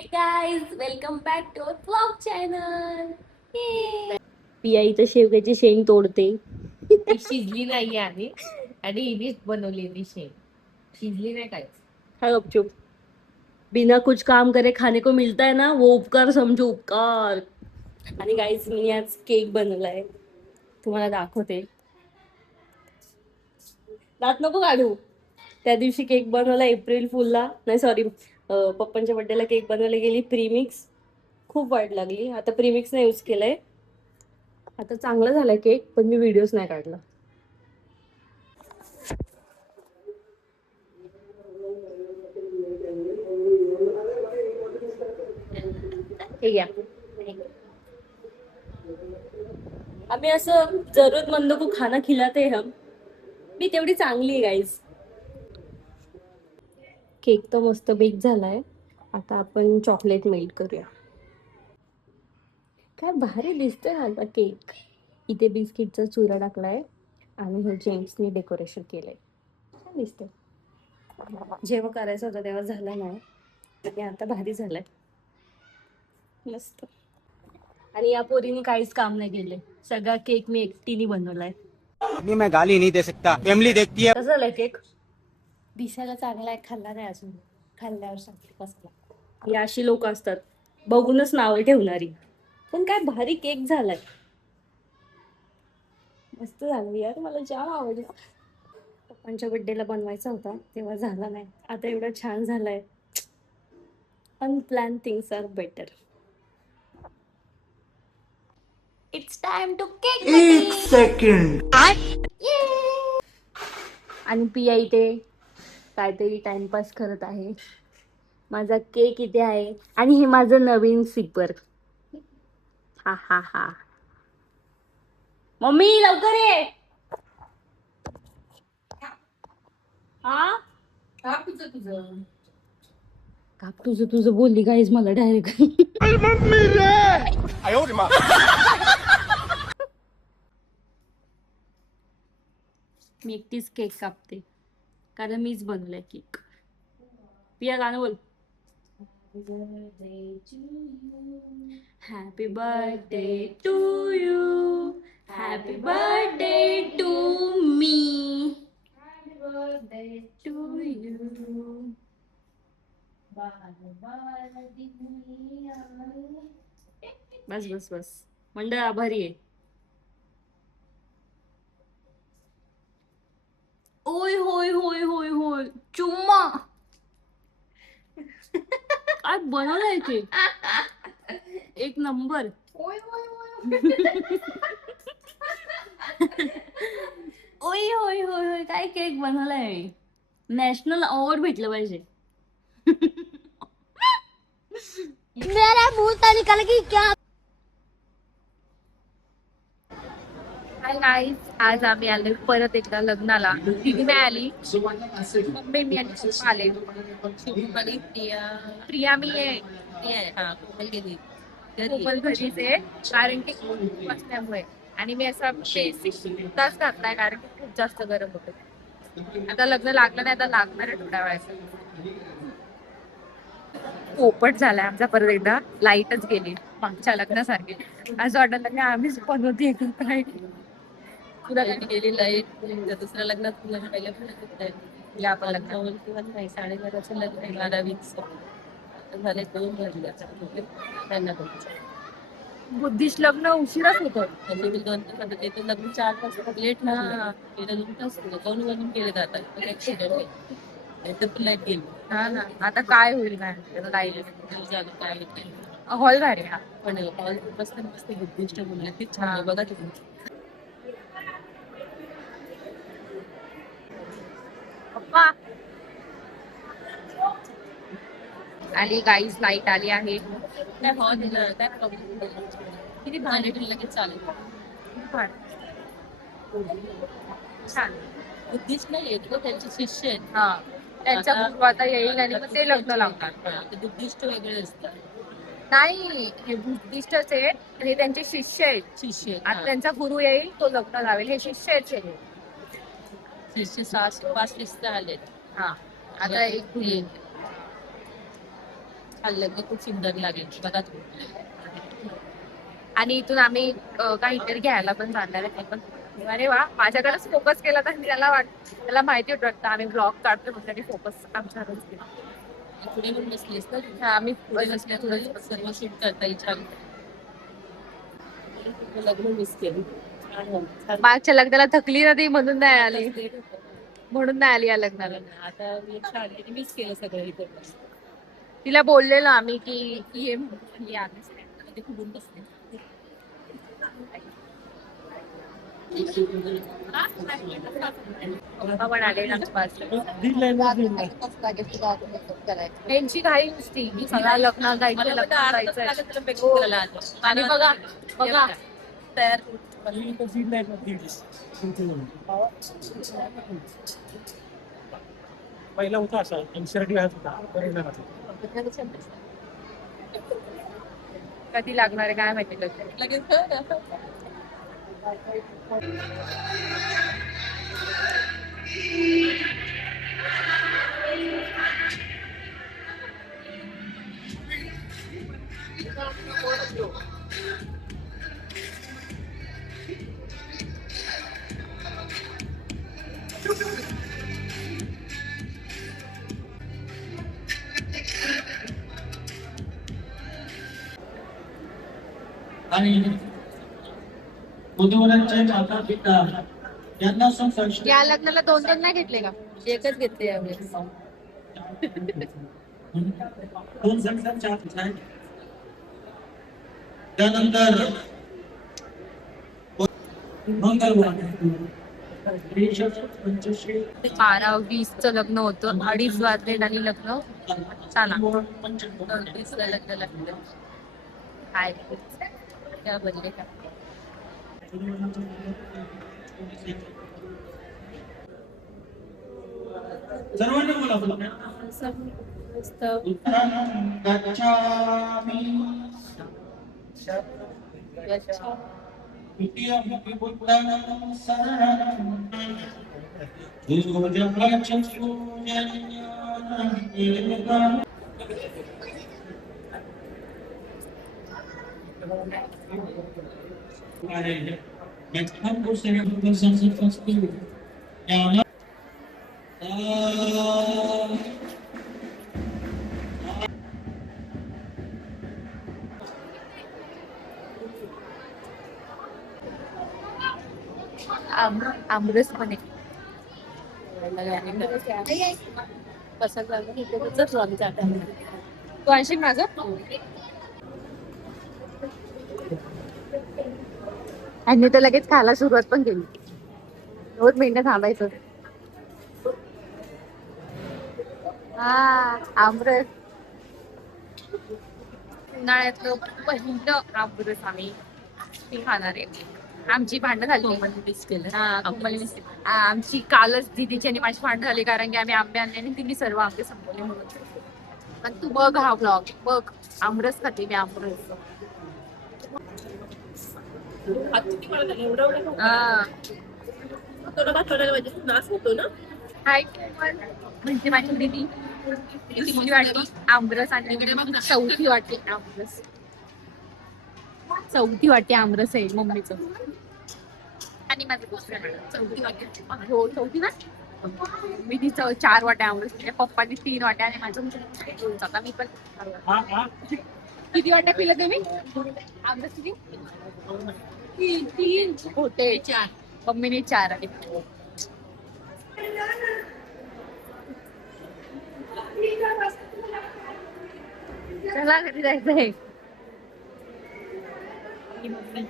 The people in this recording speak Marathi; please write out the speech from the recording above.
Hey guys, welcome back to our vlog channel. पिया इथं शेवग्याची शेंग तोडते. ती शिजली नाही आहे आणि हिनेच बनवली ती शेंग. शिजली नाही काहीच. हाँ गपचूप. बिना कुछ काम करे खाने को मिलता है ना, वो उपकार समझो, उपकार. आणि गाईज मी आज केक बनवलाय, तुम्हाला दाखवते. दात नको काढू. त्या दिवशी केक बनवला एप्रिल फुलला, नाही सॉरी, पप्पांच्या बर्थडेला केक बनवला गेली प्रीमिक्स. खूप वाईट लागली. आता प्रीमिक्स नाही यूज केलंय. आता चांगला झालाय केक, पण मी व्हिडिओज नाही काढला. हे घ्या. आम्ही असं जरूरतमंद को खाना खिलाते हम. मी तेवढी चांगली आहे गाईज. केक तर मस्त बेक झालाय. आता आपण चॉकलेट मेल्ट करूया. काय भारी दिसतोय आता केक. इथे बिस्किटचा चुरा टाकलाय आणि हे जेम्सनी डेकोरेशन केलंय. छान दिसतंय. जेव्हा करायचं होतं तेव्हा झालं नाही आणि आता भारी झालंय. मस्त. आणि या पोरीने काहीच काम नाही केले. सगळा केक मी एकटीने बनवलाय. अभी मैं गाली नहीं दे सकता, फैमिली देखती है. कसं झालंय केक? दिसायला चांगला आहे, खाल्ला नाही अजून. खाल्ल्यावर सांगते कसला. ही अशी लोक असतात, बघूनच नावे ठेवणारी. पण काय भारी केक झालाय. मस्त झालं यार, मला जाम आवडलं. पप्पांच्या बर्थडेला बनवायचा होता तेव्हा झाला नाही. आता एवढं छान झालंय. Unplanned things are better. It's time to cake एक सेकंड. आणि पिया इथे काहीतरी टाइमपास करत आहे. माझा केक इथे आहे आणि हे माझं नवीन सिपर. हा हा हा. मम्मी लवकर ये. हा का तुझं काप तुझं तुझं बोलली गाईज मला डायरेक्ट. मी एकटीच केक कापते कारण मीच बनवलाय केक. पिया गाणं बोल. Happy birthday to you. Happy birthday to me. Happy birthday to you. बस बस बस. मंडळ आभारी आहे. ओय होय होय होय होय चुम्मा. काय बनवलंय ते एक नंबर. ओय ओय ओय होय होय होय काय केक बनवलाय. नॅशनल अवॉर्ड भेटलं पाहिजे. मेरा मुंह से निकल गई क्या? हाय गाईज, आज आम्ही आलो परत एकदा लग्नाला. दीदी नाही आली, मम्मी मी आणि पप्पा आले. आणि प्रिया मी आहे. कोमल घरीच आहे कारण की खूप असल्यामुळे. आणि मी असा बेसिक तास घातलाय कारण की खूप जास्त गरम होतं. आता लग्न लागलं नाही, आता लागणार आहे थोड्या वेळाचं. पोपट झालाय आमचा परत एकदा. लाईटच गेली मागच्या लग्नासारखी. आज वाटायला की आम्हीच बनवते काय. तुला गेली लाईट दुसऱ्या लग्नात पहिल्या पण आपण लग्नावर किंवा नाही 11:30 लग्न 12:20 झाले 2 वाजले त्यांना. बुद्धिस्ट लग्न उशिराच होतं. म्हणजे 2 तास ते तर लग्न 4 तास लेट ना. 2 तास 2 वाजून केले जातात. लाईट गेली. हा ना, आता काय होईल नाही लाईट काय हॉल भारी. हा पण हॉल मस्त मस्त बुद्धिस्ट बोलले ते छान बघा तुम्ही. पप्पा आली गाईज, लाईट आली आहे. काय हॉल काय प्रॉब्लेम किती भारी लगेच चालेल. छान. बुद्धिस्ट नाही येत त्यांचे शिष्य आहेत. हा त्यांचा गुरु आता येईल आणि मग ते लग्न लावणार. बुद्धिस्ट वेगळे असतात. नाही हे बुद्धिस्टच आहेत, हे त्यांचे शिष्य आहेत. शिष्य आता त्यांचा गुरु येईल तो लग्न लावेल. हे शिष्य आहेत सगळे. शिष्य 5 शिष्य आलेत. हा आता एक येईल. खाल्लं की खूप सुंदर लागेल बघा तुम्ही. आणि इथून आम्ही काहीतरी घ्यायला पण जाणार आहे पण. अरे वा, माझ्याकडेच फोकस केला तर त्याला माहिती वाटतं आम्ही ब्लॉग काढतो म्हणजे फोकस आमच्याकडेच केला. पुढे पण बसलीस ना. हा, आम्ही पुढे बसल्या थोडं सर्व शूट करता येईल. लग्न मिस केलं. मागच्या लग्नाला थकली ना ती म्हणून नाही आली. म्हणून नाही आली या लग्नाला. आता मिस केलं सगळं इथे. तिला बोललेलो आम्ही की ये म्हणून ये आलीच नाही. ते फुगून बसले. पप्पा पण आले त्यांची घाई नसती की सगळ्या लग्न जायचं लग्न जायचं. आणि बघा बघा तयार पहिला होता असा एनसीआरटी होता. कधी लागणार आहे काय माहिती लगेच. आणि बुधवारांचे माता पिता यांना संघर्ष या लग्नाला 2-2 नाही घेतले का? एकच घेतले यावेळेस. दोन संघांच्या आहेत. त्यानंतर मंगळवार 12-20चं लग्न होतं. 2:30 वाजले आणि लग्न छान 30ला लग्न लागलं. काय त्या बनले का सर्वांनी बोला बोला. गच्छामि द्वितीयं बुद्धं शरणं आमरस पण आहे. तू आणशील माझं आणि तर लगेच खायला सुरुवात पण केली. 2 मिनिटं थांबायचं. हा आमरस उन्हाळ्यातलं पहिलं आमरस आम्ही खाणार आहे. आमची भांडणं झाली. आमची कालच दिदीची आणि माझी भांडणं झाली कारण की आम्ही आंबे आणले आणि तिने सर्व आंबे संपवले म्हणून. पण तू बघ हा ब्लॉग बघ. आमरस खाते मी आमरस. हाय म्हणजे माझी दिदी तिसरी वाटी आमरस आणि चौथी वाटी आमरस. चौथी वाटी आमरस आहे मम्मीचं. आणि माझं चौथी वाटी. हो चौथी ना. मी ती 4 वाट्या आमरस. पप्पानी 3 वाट्या आणि माझं आता मी पण. किती वाट्या पिलं तुम्ही आमरस? किती 3 होते. 4 मम्मीने 4 आणि चला घरी जायचंय. मम्मी